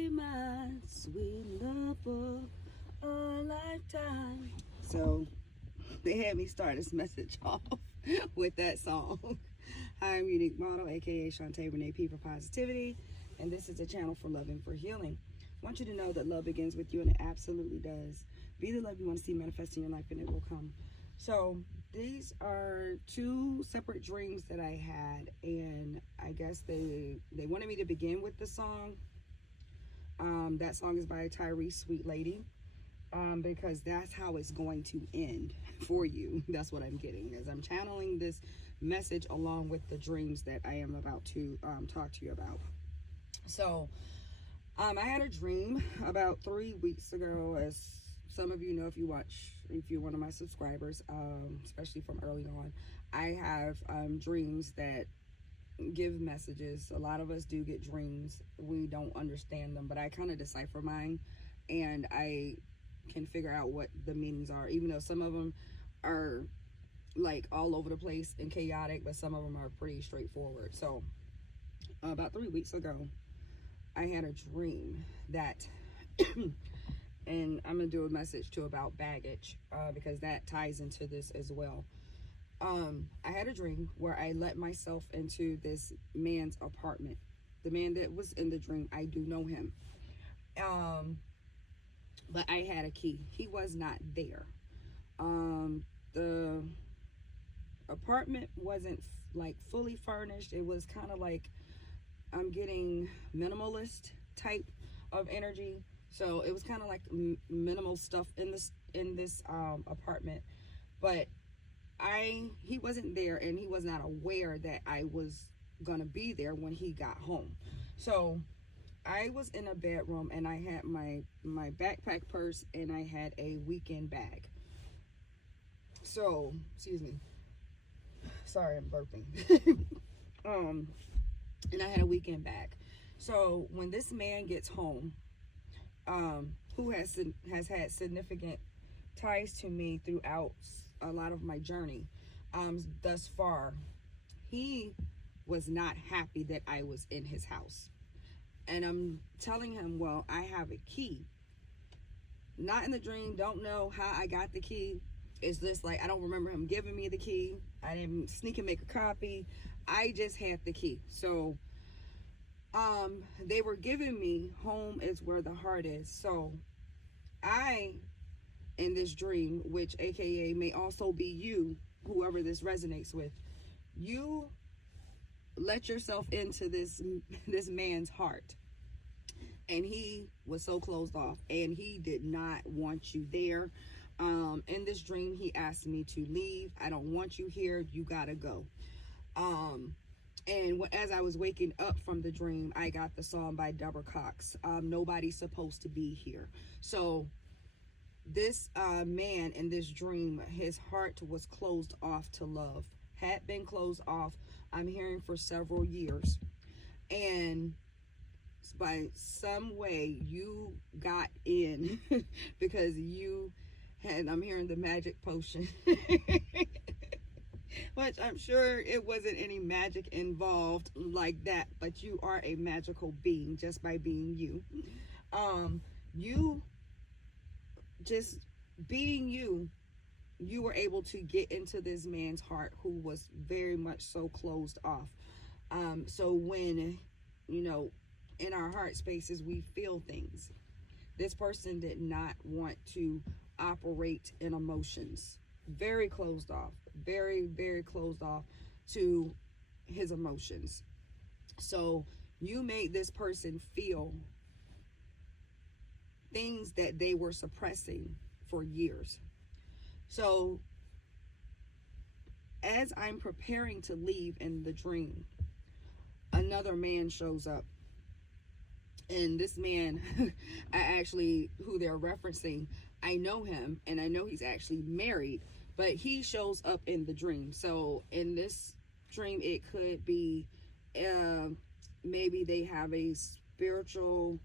be my sweet love for a lifetime. So they had me start this message off with that song. Hi, I'm Unique Model, aka Shantae Renee P for Positivity, and this is a channel for love and for healing. I want you to know that love begins with you, and it absolutely does. Be the love you want to see manifest in your life, and it will come. So these are two separate dreams that I had, and I guess they wanted me to begin with the song. That song is by Tyrese Sweet Lady, because that's how it's going to end for you. That's what I'm getting as I'm channeling this message along with the dreams that I am about to talk to you about. So I had a dream about 3 weeks ago. As some of you know, if you're one of my subscribers, especially from early on, I have dreams that give messages. A lot of us do get dreams. We don't understand them, but I kind of decipher mine, and I can figure out what the meanings are, even though some of them are like all over the place and chaotic, but some of them are pretty straightforward. So about 3 weeks ago, I had a dream that and I'm gonna do a message too about baggage, because that ties into this as well. I had a dream where I let myself into this man's apartment. The man that was in the dream, I do know him, but I had a key. He was not there. The apartment wasn't like fully furnished. It was kind of like, I'm getting minimalist type of energy. So it was kind of like minimal stuff in this apartment, but he wasn't there, and he was not aware that I was gonna be there when he got home. So I was in a bedroom, and I had my backpack purse, and I had a weekend bag. So, excuse me. Sorry, I'm burping. And I had a weekend bag. So when this man gets home, who has had significant ties to me throughout a lot of my journey, thus far, he was not happy that I was in his house. And I'm telling him, well, I have a key. Not in the dream, don't know how I got the key. It's just like, I don't remember him giving me the key. I didn't sneak and make a copy. I just had the key. So they were giving me home is where the heart is. So I, in this dream, which aka may also be you, whoever this resonates with, you let yourself into this man's heart, and he was so closed off, and he did not want you there. In this dream, he asked me to leave. I don't want you here. You gotta go. And as I was waking up from the dream, I got the song by Deborah Cox, Nobody's Supposed to Be Here. So this man in this dream, his heart was closed off to love, had been closed off, I'm hearing, for several years. And by some way you got in because you had, I'm hearing, the magic potion. Which I'm sure it wasn't any magic involved like that, but you are a magical being just by being you. You just being you were able to get into this man's heart who was very much so closed off. So when, in our heart spaces, we feel things. This person did not want to operate in emotions. Very closed off. Very, very closed off to his emotions. So you made this person feel things that they were suppressing for years. So as I'm preparing to leave in the dream, another man shows up. And this man, who they're referencing, I know him, and I know he's actually married, but he shows up in the dream. So in this dream, it could be maybe they have a spiritual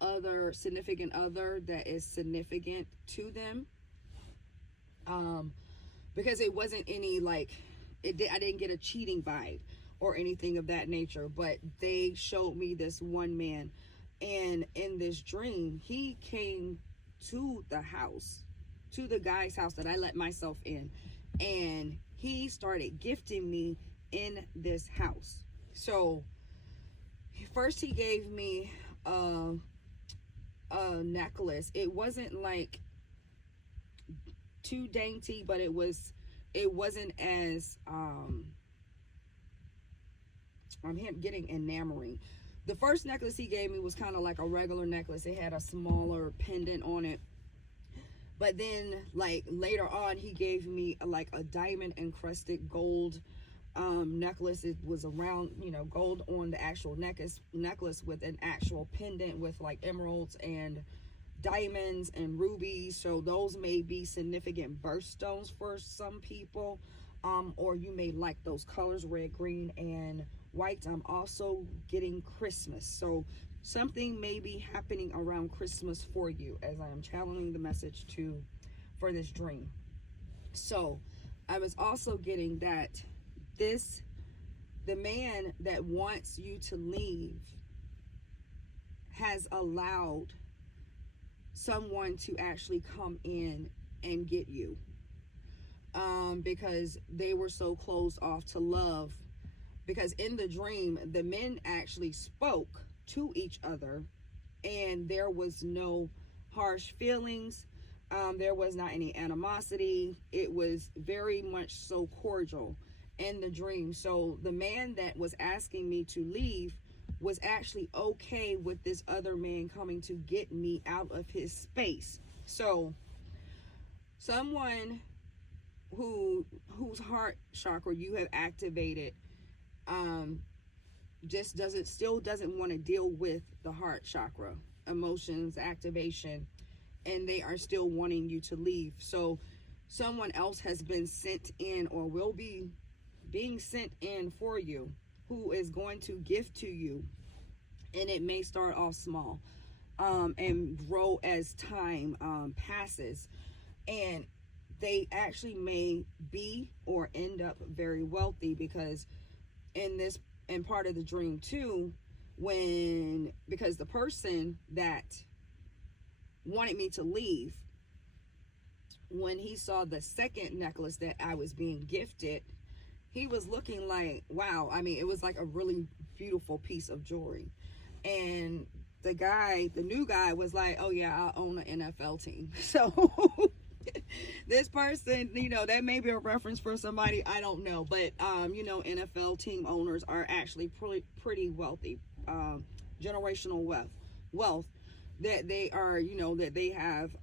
other, significant other that is significant to them. Because it wasn't any like, I didn't get a cheating vibe or anything of that nature, but they showed me this one man And in this dream, he came to the house, to the guy's house that I let myself in, and he started gifting me in this house. So first he gave me a necklace. It wasn't like too dainty, but it wasn't as I'm getting enamoring. The first necklace he gave me was kind of like a regular necklace. It had a smaller pendant on it. But then, like, later on, he gave me like a diamond encrusted gold necklace. It was around, gold on the actual necklace with an actual pendant with like emeralds and diamonds and rubies. So those may be significant birthstones for some people. Or you may like those colors, red, green, and white. I'm also getting Christmas. So something may be happening around Christmas for you, as I am channeling the message for this dream. So I was also getting that the man that wants you to leave has allowed someone to actually come in and get you, because they were so closed off to love. Because in the dream, the men actually spoke to each other, and there was no harsh feelings. There was not any animosity. It was very much so cordial in the dream. So the man that was asking me to leave was actually okay with this other man coming to get me out of his space. So someone whose heart chakra you have activated just doesn't want to deal with the heart chakra emotions activation, and they are still wanting you to leave. So someone else has been sent in, or will be being sent in for you, who is going to gift to you. And it may start off small and grow as time passes, and they actually may be or end up very wealthy. Because in part of the dream too, because the person that wanted me to leave, when he saw the second necklace that I was being gifted, he was looking like, wow. I mean, it was like a really beautiful piece of jewelry. And the new guy was like, oh yeah, I own an NFL team. So this person, that may be a reference for somebody, I don't know. But, NFL team owners are actually pretty wealthy, generational wealth that they are, that they have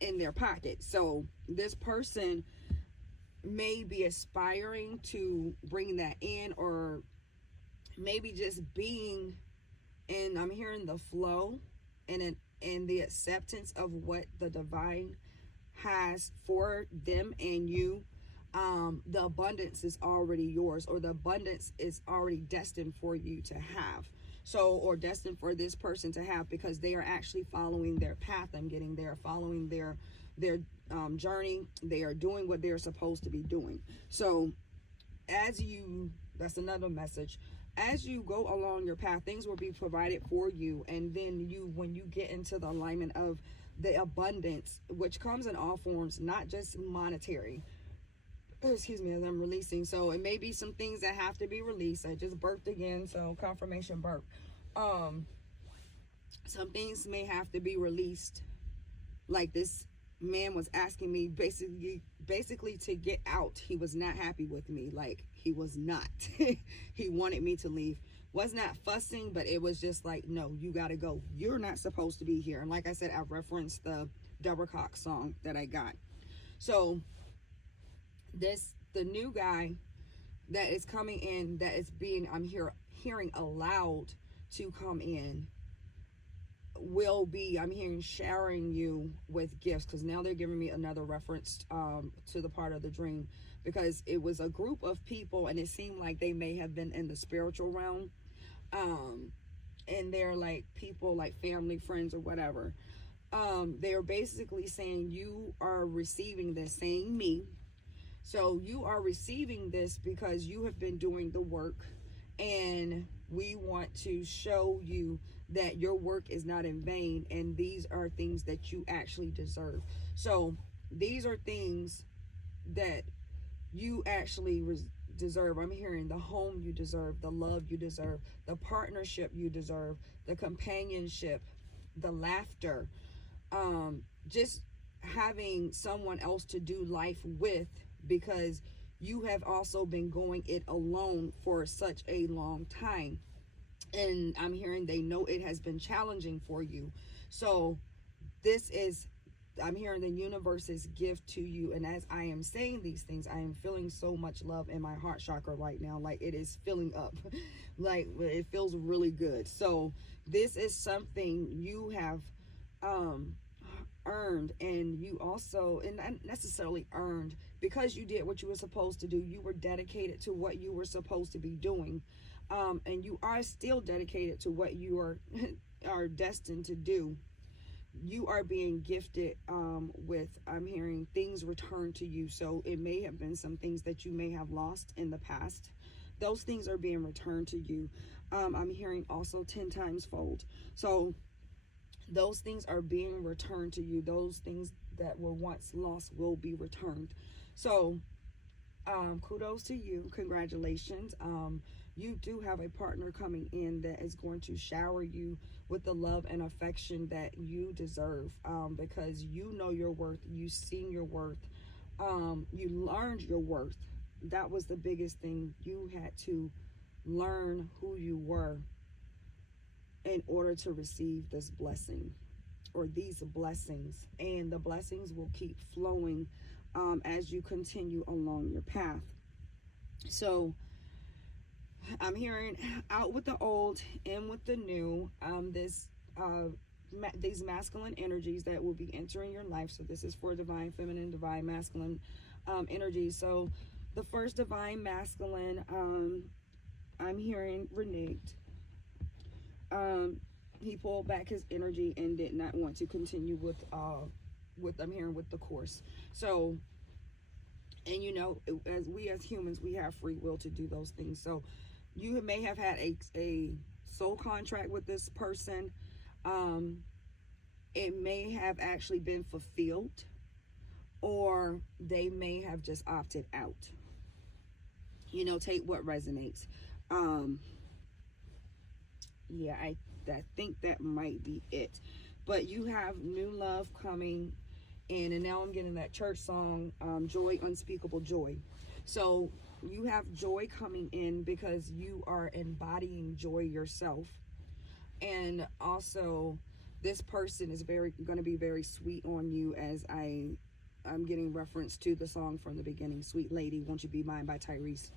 in their pocket. So this person may be aspiring to bring that in, or maybe just being, and I'm hearing the flow and the acceptance of what the divine has for them and you. The abundance is already yours, or the abundance is already destined for you to have. So, or destined for this person to have, because they are actually following their path. I'm getting there, following their journey. They are doing what they're supposed to be doing. So that's another message. As you go along your path, things will be provided for you. And then when you get into the alignment of the abundance, which comes in all forms, not just monetary, excuse me, as I'm releasing. So it may be some things that have to be released. I just birthed again, so confirmation birth. Some things may have to be released. Like this man was asking me basically to get out. He was not happy with me. Like, he was not. He wanted me to leave. Was not fussing, but it was just like, no, you gotta go. You're not supposed to be here. And like I said, I referenced the Deborah Cox song that I got. So the new guy that is coming in, that is being, I'm hearing allowed to come in, will be, I'm hearing, showering you with gifts. Because now they're giving me another reference to the part of the dream, because it was a group of people, and it seemed like they may have been in the spiritual realm, and they're like people like family, friends, or whatever. They're basically saying, you are receiving this, saying me. So you are receiving this because you have been doing the work, and We want to show you that your work is not in vain, and these are things that you actually deserve. So these are things that you actually deserve. I'm hearing the home you deserve, the love you deserve, the partnership you deserve, the companionship, the laughter, just having someone else to do life with, because you have also been going it alone for such a long time. And I'm hearing they know it has been challenging for you. So this is, I'm hearing the universe's gift to you. And as I am saying these things, I am feeling so much love in my heart chakra right now. Like it is filling up. Like it feels really good. So this is something you have earned, and you also, and not necessarily earned, because you did what you were supposed to do. You were dedicated to what you were supposed to be doing. And you are still dedicated to what you are destined to do. You are being gifted with, I'm hearing, things return to you. So it may have been some things that you may have lost in the past. Those things are being returned to you. I'm hearing also 10 times fold. So those things are being returned to you. Those things that were once lost will be returned. So kudos to you. Congratulations. You do have a partner coming in that is going to shower you with the love and affection that you deserve, because you know your worth. You've seen your worth. You learned your worth. That was the biggest thing. You had to learn who you were in order to receive this blessing, or these blessings. And the blessings will keep flowing as you continue along your path. So I'm hearing out with the old, in with the new. These masculine energies that will be entering your life. So this is for divine feminine, divine masculine energies. So the first divine masculine, I'm hearing reneged. He pulled back his energy and did not want to continue with I'm hearing with the course. So, and you know, as humans, we have free will to do those things. So you may have had a soul contract with this person. It may have actually been fulfilled, or they may have just opted out. You know, take what resonates. Yeah, I think that might be it. But you have new love coming in, and now I'm getting that church song, Joy, Unspeakable Joy. So you have joy coming in because you are embodying joy yourself. And also this person is going to be very sweet on you, as I'm getting reference to the song from the beginning, Sweet Lady, Won't You Be Mine by Tyrese.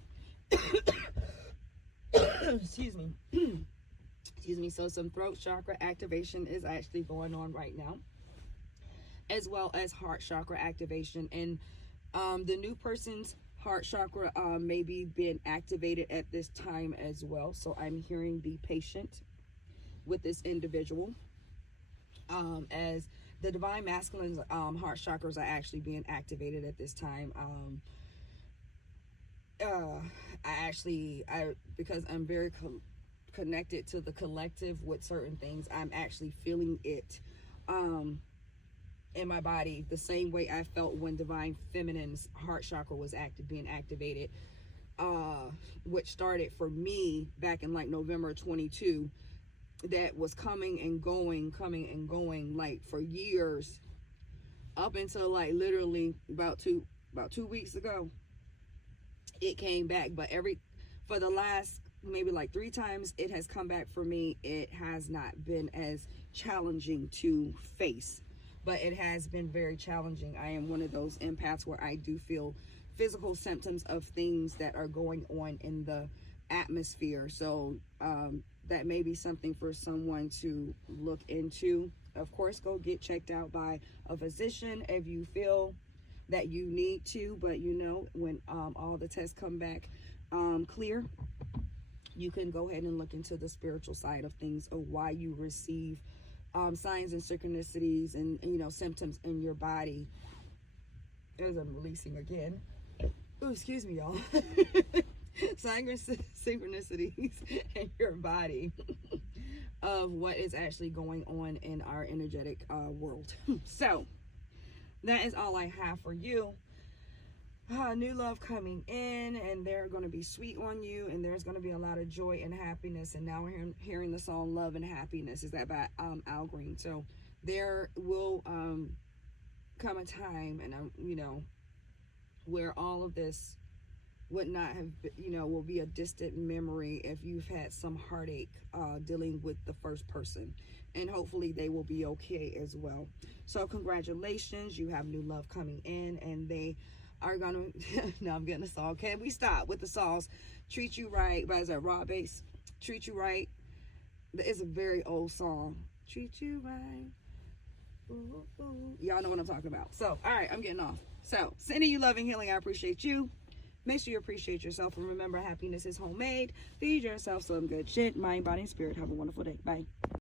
Excuse me. Excuse me. So some throat chakra activation is actually going on right now, as well as heart chakra activation. And the new person's heart chakra may be being activated at this time as well. So I'm hearing be patient with this individual, as the divine masculine's heart chakras are actually being activated at this time. Because I'm very connected to the collective with certain things, I'm actually feeling it in my body the same way I felt when divine feminine's heart chakra was being activated, which started for me back in like November 22. That was coming and going like for years, up until like literally about two weeks ago it came back. But for the last maybe like 3 times it has come back for me, it has not been as challenging to face, but it has been very challenging. I am one of those empaths where I do feel physical symptoms of things that are going on in the atmosphere. So that may be something for someone to look into. Of course, go get checked out by a physician if you feel that you need to. But you know, when all the tests come back clear, you can go ahead and look into the spiritual side of things, of why you receive signs and synchronicities and you know, symptoms in your body. As I'm releasing again. Oh, excuse me, y'all. synchronicities in your body of what is actually going on in our energetic world. So that is all I have for you. New love coming in, and they're going to be sweet on you, and there's going to be a lot of joy and happiness. And now we're hearing the song Love and Happiness. Is that by Al Green? So there will come a time, and where all of this would not have, will be a distant memory if you've had some heartache dealing with the first person, and hopefully they will be okay as well. So congratulations, you have new love coming in, and they are gonna now I'm getting a song. Can we stop with the songs? Treat You Right by Rob Bass. Treat You Right. It's a very old song. Treat you right. Ooh, ooh. Y'all know what I'm talking about. So all right, I'm getting off. So sending you love and healing. I appreciate you. Make sure you appreciate yourself, and remember, happiness is homemade. Feed yourself some good shit. Mind, body, and spirit. Have a wonderful day. Bye.